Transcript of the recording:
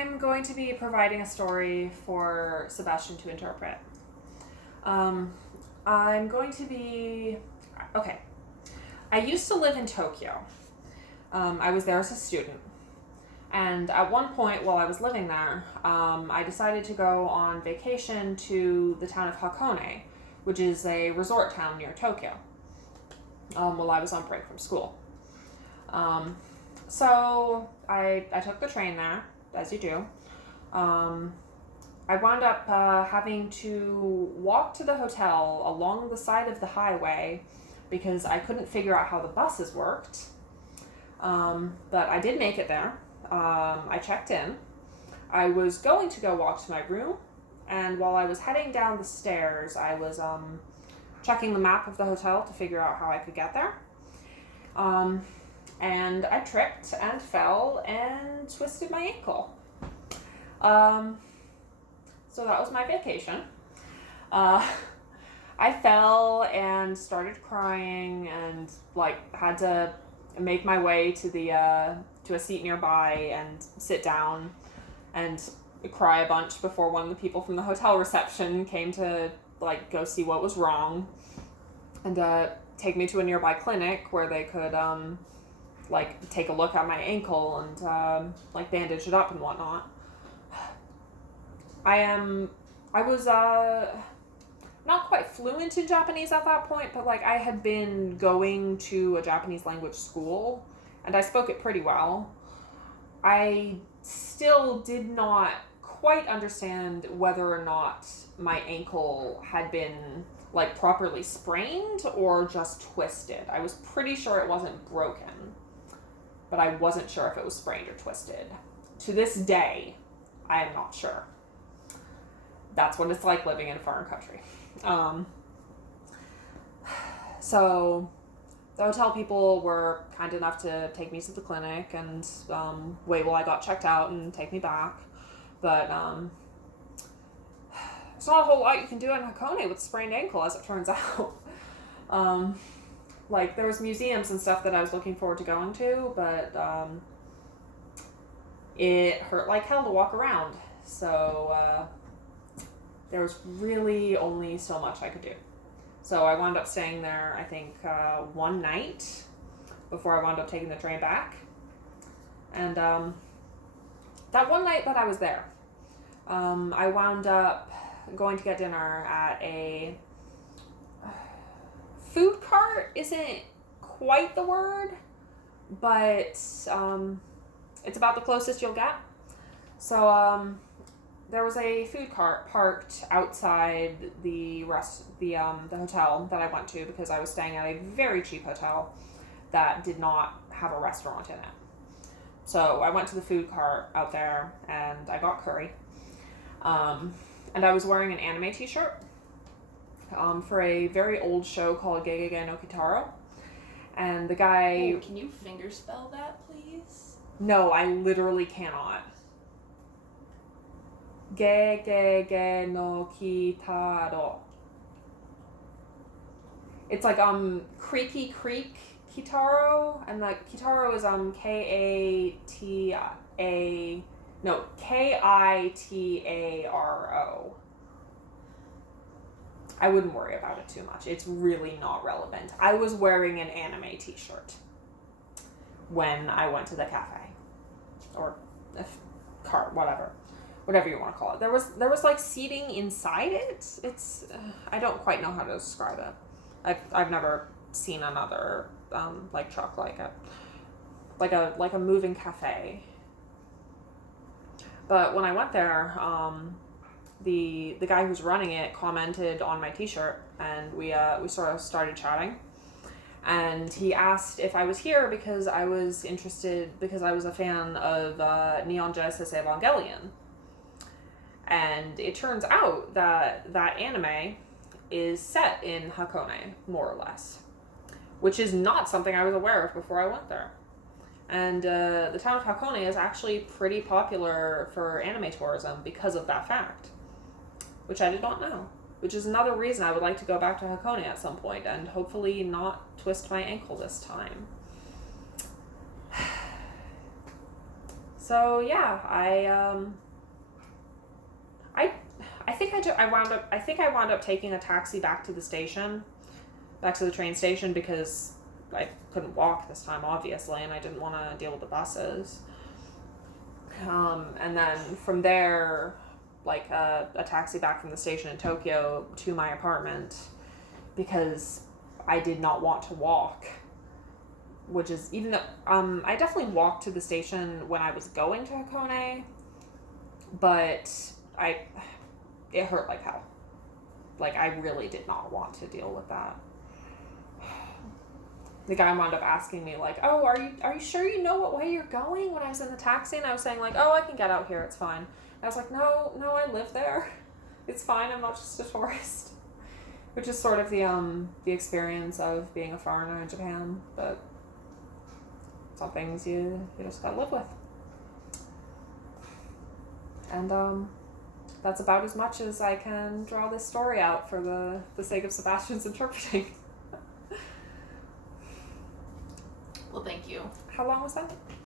I'm going to be providing a story for Sebastian to interpret. I'm going to be... Okay. I used to live in Tokyo. I was there as a student. And at one point while I was living there, I decided to go on vacation to the town of Hakone, which is a resort town near Tokyo, while I was on break from school. So I took the train there, as you do. I wound up having to walk to the hotel along the side of the highway because I couldn't figure out how the buses worked. But I did make it there. I checked in. I was going to go walk to my room, and while I was heading down the stairs, I was checking the map of the hotel to figure out how I could get there. And I tripped and fell and twisted my ankle. So that was my vacation. I fell and started crying and had to make my way to to a seat nearby and sit down and cry a bunch before one of the people from the hotel reception came to go see what was wrong and take me to a nearby clinic where they could take a look at my ankle and bandage it up and whatnot. I was not quite fluent in Japanese at that point, but I had been going to a Japanese language school and I spoke it pretty well. I still did not quite understand whether or not my ankle had been properly sprained or just twisted. I was pretty sure it wasn't broken, but I wasn't sure if it was sprained or twisted. To this day, I am not sure. That's what it's like living in a foreign country. So the hotel people were kind enough to take me to the clinic and wait while I got checked out and take me back. But there's not a whole lot you can do in Hakone with a sprained ankle, as it turns out. There was museums and stuff that I was looking forward to going to, but it hurt like hell to walk around. So there was really only so much I could do. So I wound up staying there, I think, one night before I wound up taking the train back. And that one night that I was there, I wound up going to get dinner at a... food cart isn't quite the word, but it's about the closest you'll get. So there was a food cart parked outside the hotel that I went to because I was staying at a very cheap hotel that did not have a restaurant in it. So I went to the food cart out there and I got curry. And I was wearing an anime t-shirt for a very old show called Gegege no Kitaro. And the guy... Oh, can you fingerspell that, please? No, I literally cannot. Gegege no Kitaro. It's Creaky Creek Kitaro, and the Kitaro is Kitaro. I wouldn't worry about it too much. It's really not relevant. I was wearing an anime t-shirt when I went to the cafe. Or a cart, whatever you want to call it. There was seating inside it. It's I don't quite know how to describe it. I've never seen another truck like a moving cafe. But when I went there, the guy who's running it commented on my t-shirt, and we sort of started chatting. And he asked if I was here because I was interested, because I was a fan of Neon Genesis Evangelion. And it turns out that anime is set in Hakone, more or less, which is not something I was aware of before I went there. And the town of Hakone is actually pretty popular for anime tourism because of that fact, which I did not know, which is another reason I would like to go back to Hakone at some point and hopefully not twist my ankle this time. So yeah, I think I wound up taking a taxi back to the station, back to the train station, because I couldn't walk this time, obviously, and I didn't want to deal with the buses. And then from there, like a taxi back from the station in Tokyo to my apartment, because I did not want to walk. Which is, even though I definitely walked to the station when I was going to Hakone, but it hurt like hell. Like, I really did not want to deal with that. The guy wound up asking me, like, oh, are you sure you know what way you're going, when I was in the taxi? And I was saying, like, oh, I can get out here, it's fine. And I was like, no, I live there. It's fine, I'm not just a tourist. Which is sort of the experience of being a foreigner in Japan, but some things you just gotta live with. And that's about as much as I can draw this story out for the sake of Sebastian's interpreting. Well, thank you. How long was that?